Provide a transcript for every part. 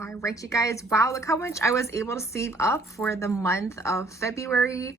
All right, you guys, wow, look how much I was able to save up for the month of February.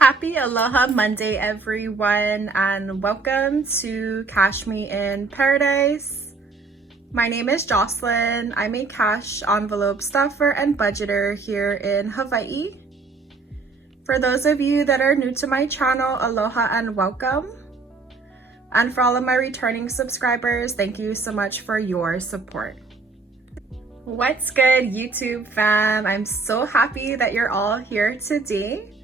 Happy Aloha Monday, everyone, and welcome to Cashmeinparadise. My name is Jocelyn. I'm a cash envelope stuffer and budgeter here in Hawaii. For those of you that are new to my channel, aloha and welcome. And for all of my returning subscribers, thank you so much for your support. What's good, YouTube fam? I'm so happy that you're all here today.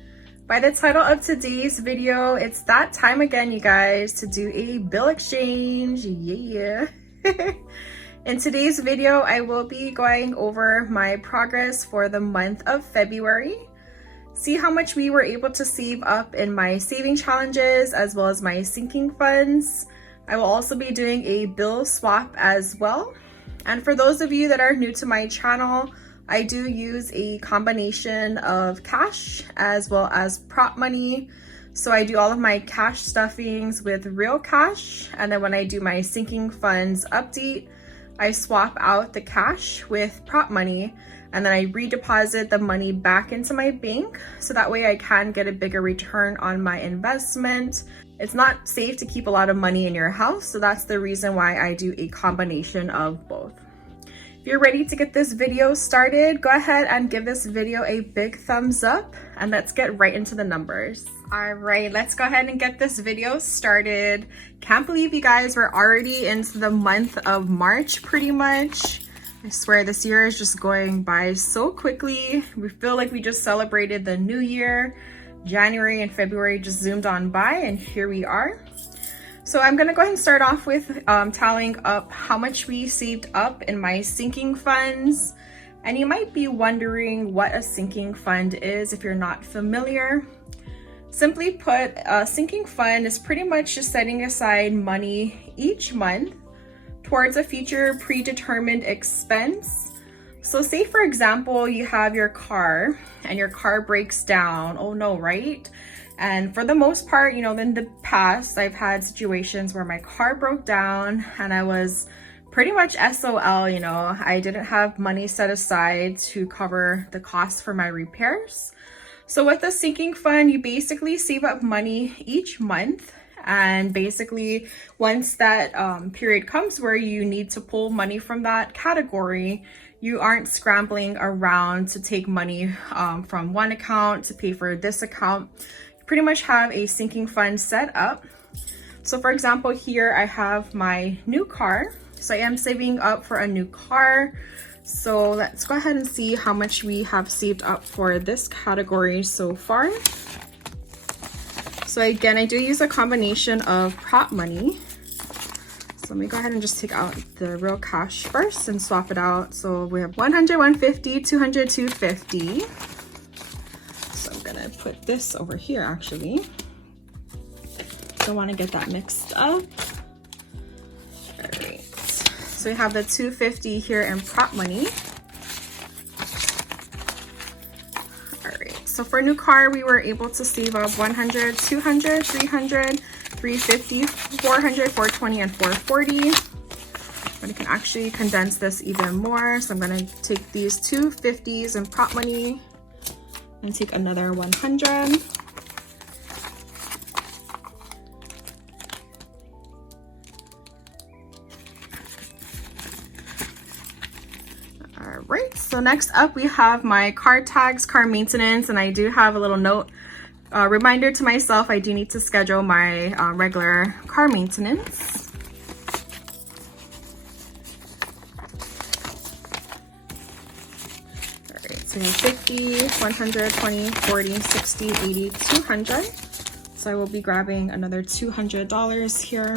By the title of today's video, it's that time again, you guys, to do a bill exchange. Yeah. In today's video, I will be going over my progress for the month of February. See how much we were able to save up in my saving challenges as well as my sinking funds. I will also be doing a bill swap as well. And for those of you that are new to my channel, I do use a combination of cash as well as prop money. So I do all of my cash stuffings with real cash. And then when I do my sinking funds update, I swap out the cash with prop money. And then I redeposit the money back into my bank. So that way I can get a bigger return on my investment. It's not safe to keep a lot of money in your house. So that's the reason why I do a combination of both. If you're ready to get this video started, go ahead and give this video a big thumbs up and let's get right into the numbers. All right, let's go ahead and get this video started. Can't believe you guys, we're already into the month of March pretty much. I swear this year is just going by so quickly. We feel like we just celebrated the new year. January and February just zoomed on by and here we are. So I'm gonna go ahead and start off with tallying up how much we saved up in my sinking funds. And you might be wondering what a sinking fund is if you're not familiar. Simply put, a sinking fund is pretty much just setting aside money each month towards a future predetermined expense. So say for example, you have your car and your car breaks down. Oh no, right? And for the most part, you know, in the past, I've had situations where my car broke down and I was pretty much SOL, you know, I didn't have money set aside to cover the costs for my repairs. So with a sinking fund, you basically save up money each month. And basically, once that period comes where you need to pull money from that category, you aren't scrambling around to take money from one account to pay for this account. Pretty much have a sinking fund set up. So for example, here I have my new car. So I am saving up for a new car. So let's go ahead and see how much we have saved up for this category so far. So again, I do use a combination of prop money. So let me go ahead and just take out the real cash first and swap it out. So we have 100, 150, 200, 250. Gonna put this over here actually. Don't want to get that mixed up. All right, so we have the 250 here in prop money. All right, so for a new car we were able to save up 100, 200, 300, 350, 400, 420, and 440. But I can actually condense this even more. So I'm gonna take these 250s in prop money and take another 100. All right, so next up we have my car tags, car maintenance, and I do have a little note reminder to myself, I do need to schedule my regular car maintenance. So we have 50, 100, 20, 40, 60, 80, 200. So I will be grabbing another $200 here.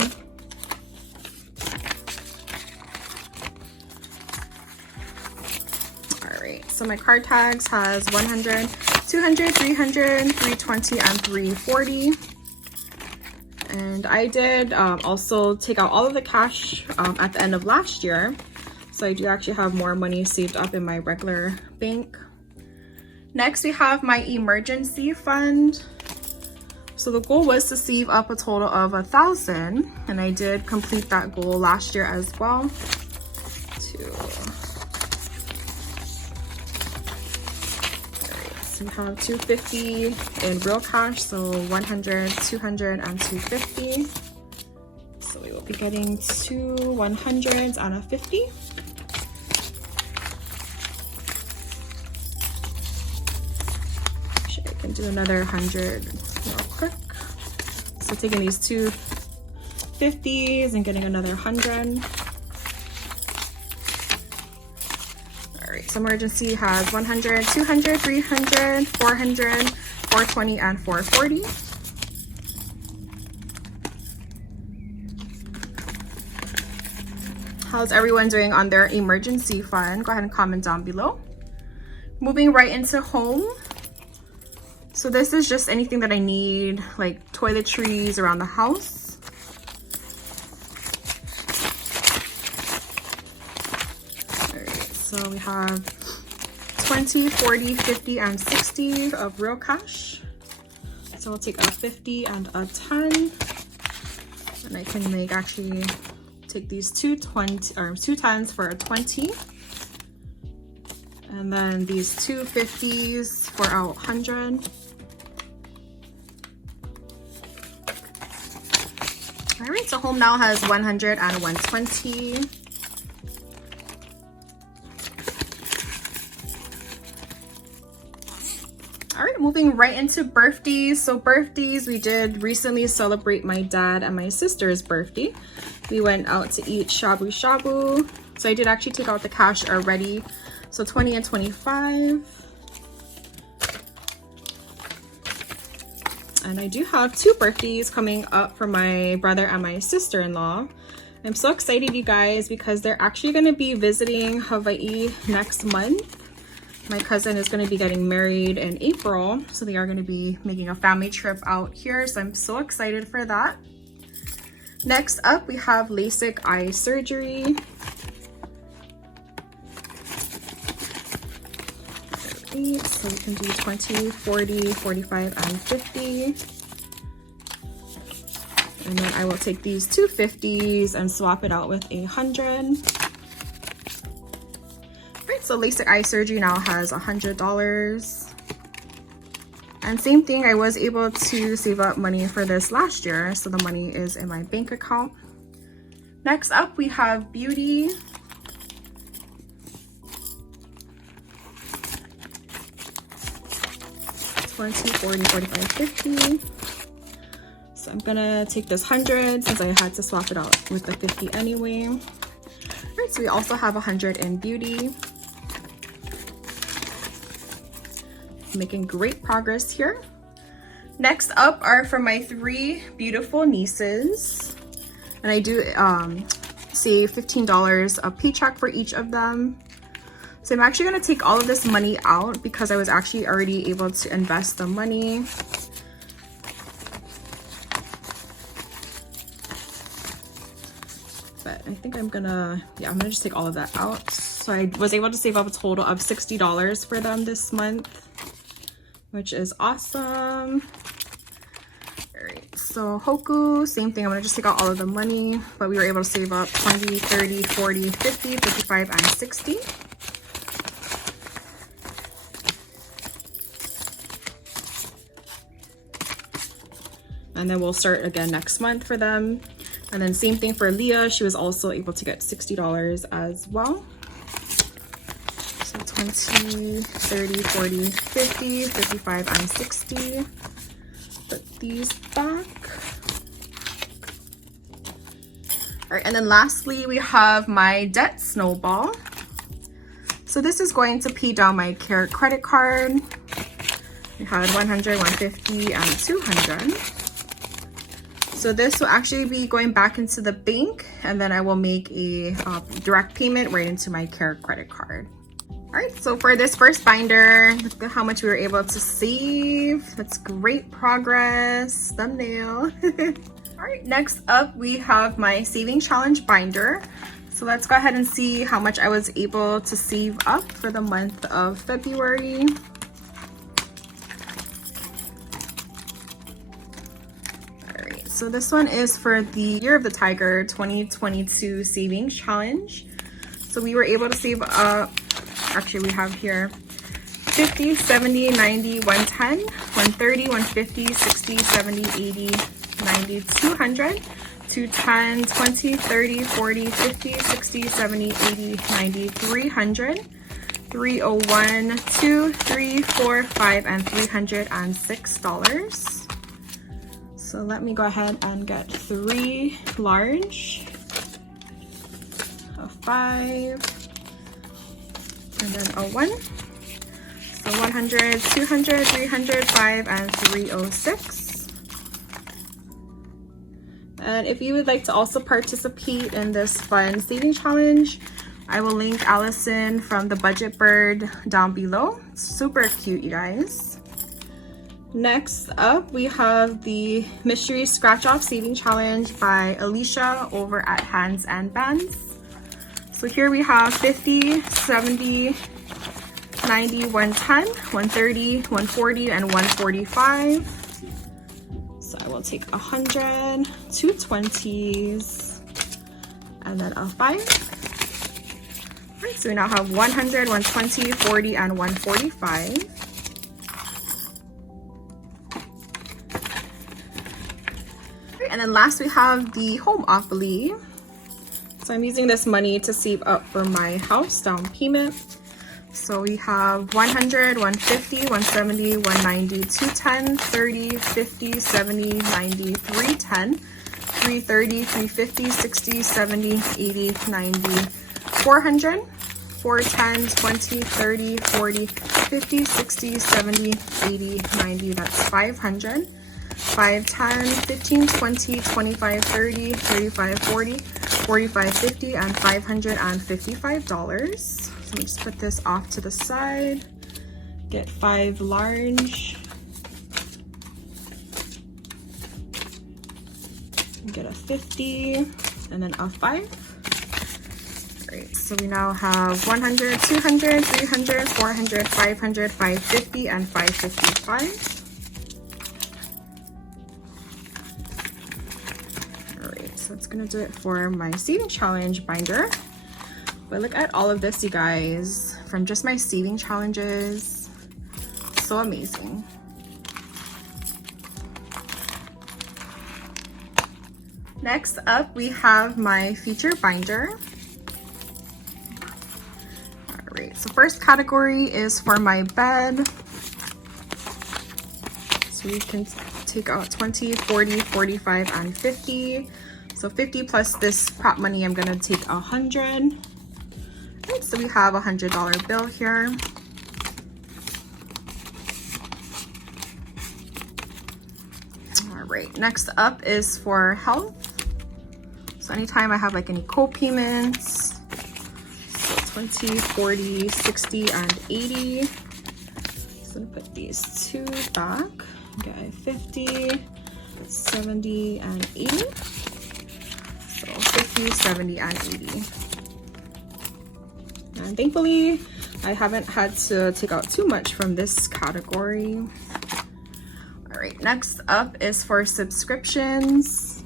All right, so my car tags has 100, 200, 300, 320, and 340. And I did also take out all of the cash at the end of last year. So I do actually have more money saved up in my regular bank. Next, we have my emergency fund. So the goal was to save up a total of $1,000, and I did complete that goal last year as well. So we have $250 in real cash, so $100, $200, and $250. So we will be getting 2 $100s and a $50. Actually, I can do another 100 real quick. So taking these 2 $50s and getting another 100. So emergency has 100, 200, 300, 400, 420, and 440. How's everyone doing on their emergency fund? Go ahead and comment down below. Moving right into home. So this is just anything that I need, like toiletries around the house. So we have 20, 40, 50, and 60 of real cash. So we'll take a 50 and a 10. And I can actually take these two 10s for a 20. And then these 2 50s for a 100. All right, so home now has 100 and 120. All right, moving right into birthdays. So birthdays, we did recently celebrate my dad and my sister's birthday. We went out to eat shabu shabu. So I did actually take out the cash already. So 20 and 25. And I do have 2 birthdays coming up for my brother and my sister-in-law. I'm so excited, you guys, because they're actually gonna be visiting Hawaii next month. My cousin is going to be getting married in April, so they are going to be making a family trip out here, so I'm so excited for that. Next up, we have LASIK eye surgery. So we can do 20, 40, 45, and 50. And then I will take these 2 50s and swap it out with a 100. So LASIK eye surgery now has $100. And same thing, I was able to save up money for this last year, so the money is in my bank account. Next up, we have beauty. $20, $40, $45, $50. So I'm gonna take this 100 since I had to swap it out with the 50 anyway. All right, so we also have 100 in beauty. Making great progress here. Next up are for my 3 beautiful nieces, and I do save $15 a paycheck for each of them. So I'm actually going to take all of this money out because I was actually already able to invest the money. But I think I'm gonna just take all of that out. So I was able to save up a total of $60 for them this month, which is awesome. All right, so Hoku, same thing. I'm gonna just take out all of the money, but we were able to save up 20, 30, 40, 50, 55, and 60. And then we'll start again next month for them. And then same thing for Leah. She was also able to get $60 as well. 20, 30, 40, 50, 55, and 60. Put these back. All right, and then lastly, we have my debt snowball. So this is going to pay down my credit card. We had 100, 150, and 200. So this will actually be going back into the bank, and then I will make a direct payment right into my credit card. All right, so for this first binder, look at how much we were able to save. That's great progress. Thumbnail. All right, next up we have my saving challenge binder. So let's go ahead and see how much I was able to save up for the month of February. All right, so this one is for the Year of the Tiger 2022 savings challenge. So we were able to save up, actually we have here 50, 70, 90, 110, 130, 150, 60, 70, 80, 90, 200, 210, 20, 30, 40, 50, 60, 70, 80, 90, 300, 301, 2, 3, 4, 5, and $306. So let me go ahead and get 3 large, a 5, and then a 1. So 100, 200, 300, 5, and 306. And if you would like to also participate in this fun saving challenge, I will link Allison from the Budget Bird down below. Super cute, you guys. Next up, we have the Mystery Scratch Off Saving Challenge by Alicia over at Hands and Bands. So here we have 50, 70, 90, 110, 130, 140, and 145. So I will take 100, 2 20s, and then a 5. All right, so we now have 100, 120, 40, and 145. Right, and then last we have the Homeopoly. So I'm using this money to save up for my house down payment. So we have 100, 150, 170, 190, 210, 30, 50, 70, 90, 310, 330, 350, 60, 70, 80, 90, 400, 410, 20, 30, 40, 50, 60, 70, 80, 90, that's 500. 510, 15, 20, 25, 30, 35, 40, 45, 50, and $555. So let me just put this off to the side. Get 5 large. Get a 50 and then a 5. Great. So we now have 100, 200, 300, 400, 500, 550, and 555. So that's gonna do it for my saving challenge binder. But look at all of this, you guys, from just my saving challenges. So amazing. Next up, we have my feature binder. All right, so first category is for my bed. So you can take out 20, 40, 45, and 50. So 50 plus this prop money, I'm gonna take 100. Right, so we have a $100 bill here. All right, next up is for health. So anytime I have like any co-payments, so 20, 40, 60, and 80. So I'm gonna put these 2 back. Get 50, 70, and 80. So 50, 70, and 80. And thankfully, I haven't had to take out too much from this category. All right, next up is for subscriptions.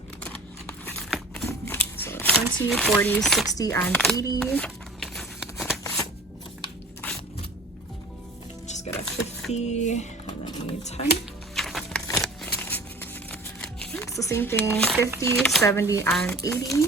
So 20, 40, 60, and 80. Just get a 50 and then 10. So same thing, 50, 70, and 80.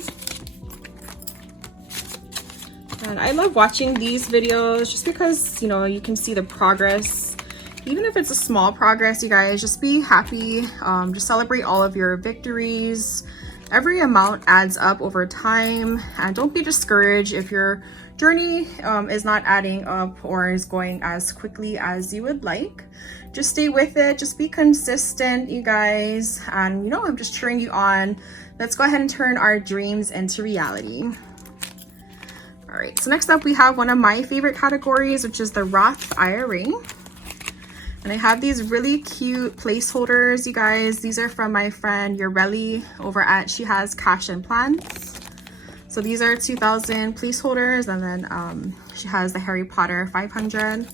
And I love watching these videos just because, you know, you can see the progress. Even if it's a small progress, you guys, just be happy. Just celebrate all of your victories. Every amount adds up over time. And don't be discouraged if your journey is not adding up or is going as quickly as you would like. Just stay with it. Just be consistent, you guys. And, you know, I'm just cheering you on. Let's go ahead and turn our dreams into reality. All right, so next up we have one of my favorite categories, which is the Roth IRA. And I have these really cute placeholders, you guys. These are from my friend Yoreli over at She Has Cash and Plans. So these are 2,000 placeholders, and then she has the Harry Potter 500.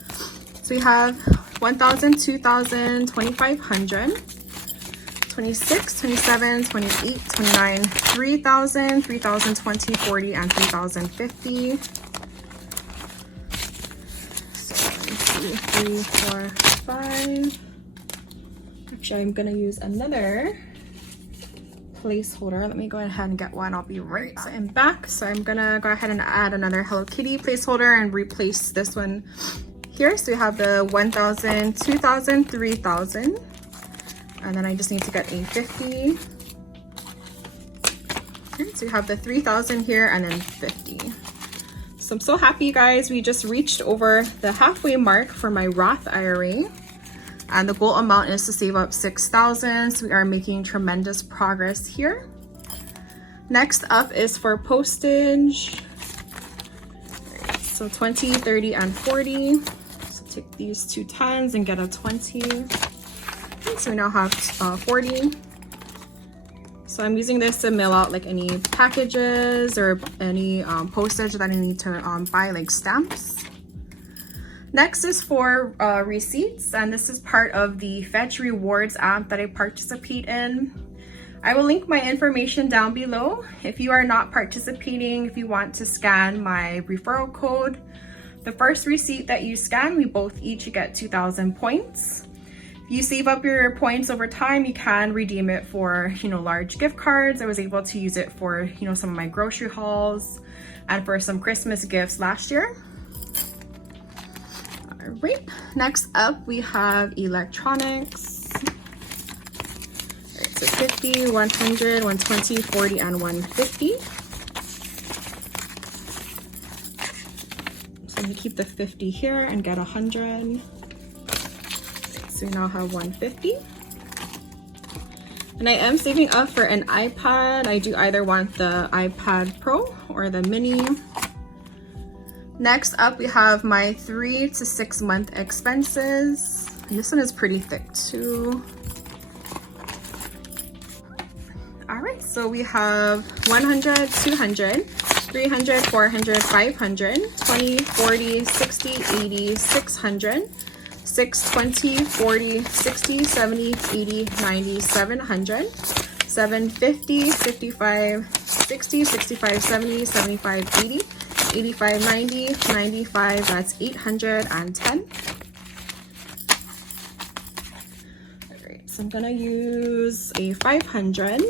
So we have 1,000, 2,000, 2,500, 26, 27, 28, 29, 3,000, 3,020, 40, and 3,050. So let me see, 3, 4, 5. Actually, I'm gonna use another placeholder. Let me go ahead and get one. I'll be right back. So I'm back. So I'm gonna go ahead and add another Hello Kitty placeholder and replace this one here. So we have the 1,000, 2,000, 3,000. And then I just need to get a 50. Okay, so we have the 3,000 here and then 50. So I'm so happy, you guys. We just reached over the halfway mark for my Roth IRA. And the goal amount is to save up 6,000. So we are making tremendous progress here. Next up is for postage. So 20, 30, and 40. So take these two 10s and get a 20. Okay, so we now have 40. So I'm using this to mail out like any packages or any postage that I need to buy, like stamps. Next is for receipts, and this is part of the Fetch Rewards app that I participate in. I will link my information down below. If you are not participating, if you want to scan my referral code, the first receipt that you scan, we both each get 2,000 points. If you save up your points over time, you can redeem it for, large gift cards. I was able to use it for, some of my grocery hauls and for some Christmas gifts last year. All right, next up we have electronics. All right, so 50, 100, 120, 40, and 150. So I'm gonna keep the 50 here and get 100. So we now have 150. And I am saving up for an iPad. I do either want the iPad Pro or the mini. Next up, we have my 3 to 6 month expenses. And this one is pretty thick too. All right, so we have 100, 200, 300, 400, 500, 20, 40, 60, 80, 600, 620, 40, 60, 70, 80, 90, 700, 750, 55, 60, 65, 70, 75, 80, 85, 90, 95, that's 810. All right, so I'm gonna use a 500,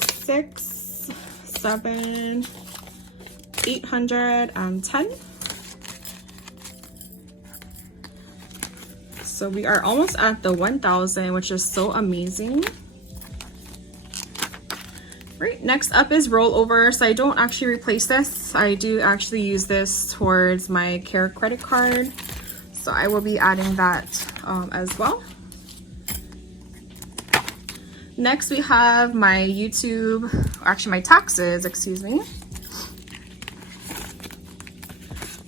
6, 7, 810. So we are almost at the 1,000, which is so amazing. Right, next up is rollover. So I don't actually replace this. I do actually use this towards my Care credit card. So I will be adding that as well. Next we have my YouTube, actually my taxes, excuse me.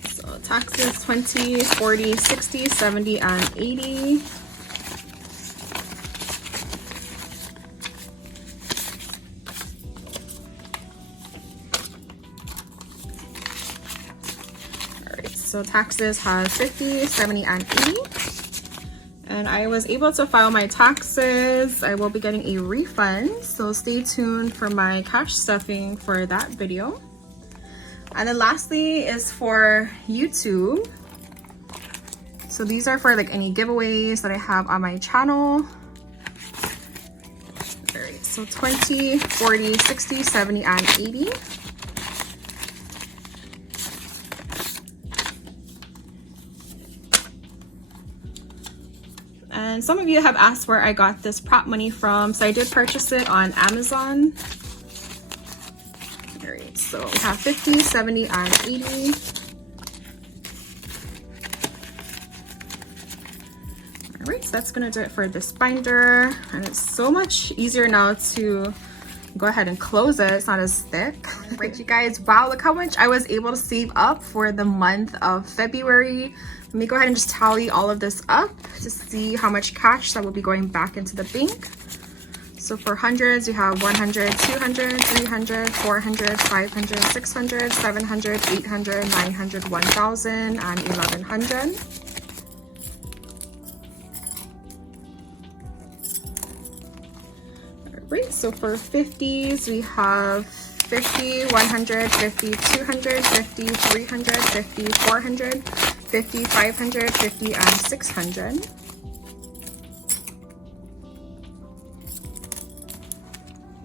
So taxes 20, 40, 60, 70, and 80. So taxes has 50, 70, and 80. And I was able to file my taxes. I will be getting a refund, so stay tuned for my cash stuffing for that video. And then lastly is for YouTube. So these are for like any giveaways that I have on my channel. All right, so 20, 40, 60, 70, and 80. And some of you have asked where I got this prop money from. So I did purchase it on Amazon. All right, so we have 50, 70, and 80. All right, so that's gonna do it for this binder. And it's so much easier now to Go ahead and close it. It's not as thick. Right, you guys. Wow, look how much I was able to save up for the month of February. Let me go ahead and just tally all of this up to see how much cash that will be going back into the bank. So for hundreds, you have 100, 200, 300, 400, 500, 600, 700, 800, 900, 1,000, and 1,100. Right, so for 50s, we have 50, 100, 50, 200, 50, 300, 50, 400, 50, 500, 50, and 600.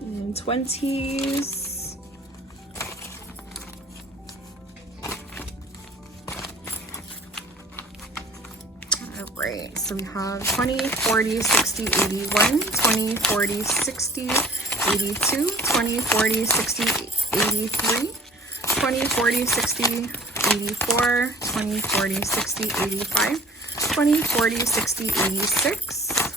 And 20s. All right, so we have 20, 40, 60, 81, 20, 40, 60, 82, 20, 40, 60, 83, 20, 40, 60, 84, 20, 40, 60, 85, 20, 40, 60, 86,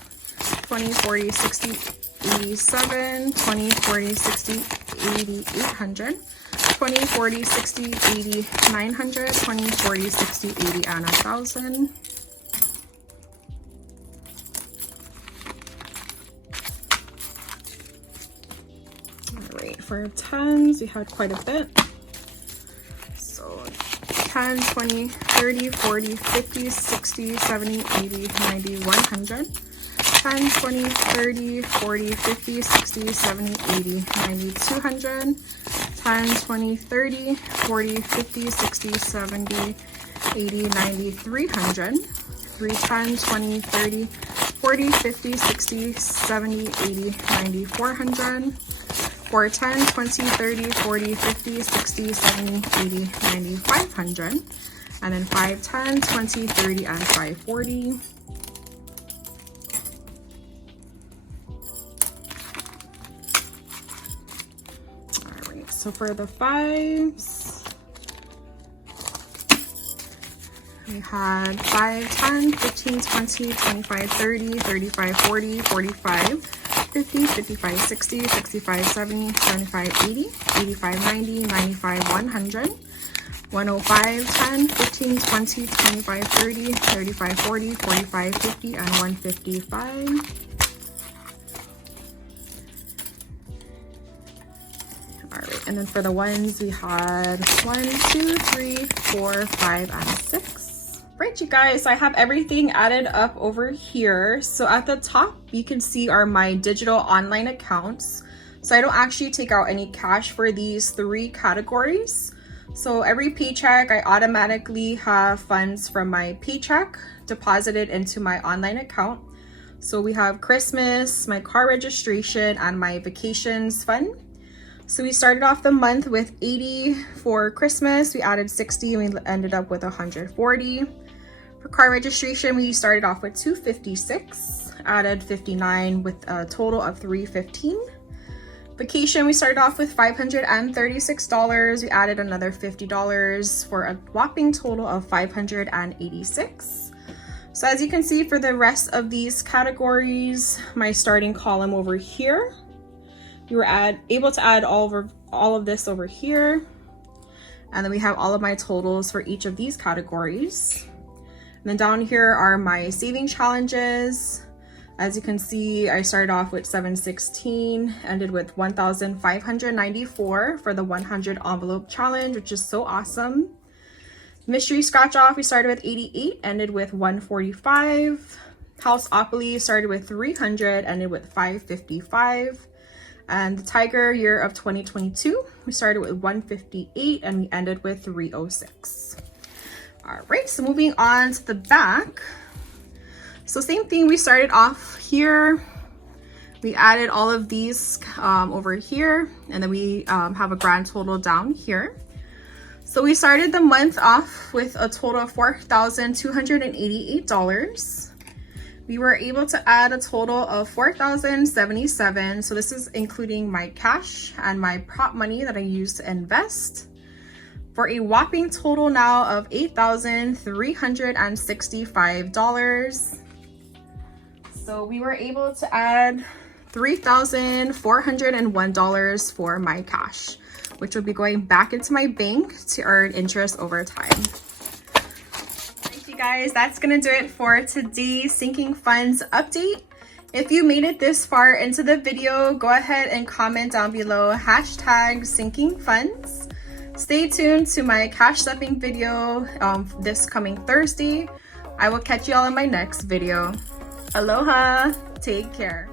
20, 40, 60, 87, 20, 40, 60, 8,800, 20, 40, 60, 8,900, 20, 40, 60, 80, and 1,000. All right, for 10s, we had quite a bit. So 10, 20, 30, 40, 50, 60, 70, 80, 90, 100. 10, 20, 30, 40, 50, 60, 70, 80, 90, 200. 10, 20, 30, 40, 50, 60, 70, 80, 90, 300. 3, 10, 20, 30, 40, 50, 60, 70, 80, 90, 400. 4, 10, 20, 30, 40, 50, 60, 70, 80, 90, 500. And then 5, 10, 20, 30, and 5, 40. So for the 5s, we had 5, 10, 15, 20, 25, 30, 35, 40, 45, 50, 55, 60, 65, 70, 75, 80, 85, 90, 95, 100, 105, 10, 15, 20, 25, 30, 35, 40, 45, 50, and 155. And then for the ones, we had 1, 2, 3, 4, 5, and 6. Right, you guys, I have everything added up over here. So at the top, you can see are my digital online accounts. So I don't actually take out any cash for these 3 categories. So every paycheck, I automatically have funds from my paycheck deposited into my online account. So we have Christmas, my car registration, and my vacations fund. So we started off the month with 80 for Christmas, we added 60 and we ended up with 140. For car registration, we started off with 256, added 59 with a total of 315. Vacation, we started off with $536, we added another $50 for a whopping total of 586. So as you can see, for the rest of these categories, my starting column over here, we were able to add all of this over here. And then we have all of my totals for each of these categories. And then down here are my saving challenges. As you can see, I started off with 716, ended with 1,594 for the 100 envelope challenge, which is so awesome. Mystery scratch off, we started with 88, ended with 145. Houseopoly started with 300, ended with 555. And the Tiger year of 2022, we started with 158 and we ended with 306. All right, so moving on to the back. So same thing, we started off here. We added all of these over here, and then we have a grand total down here. So we started the month off with a total of $4,288. We were able to add a total of $4,077. So this is including my cash and my prop money that I used to invest, for a whopping total now of $8,365. So we were able to add $3,401 for my cash, which will be going back into my bank to earn interest over time. Thank you guys. That's gonna do it for today's sinking funds update. If you made it this far into the video, go ahead and comment down below #sinkingfunds. Stay tuned to my cash stepping video this coming Thursday. I will catch you all in my next video. Aloha, take care.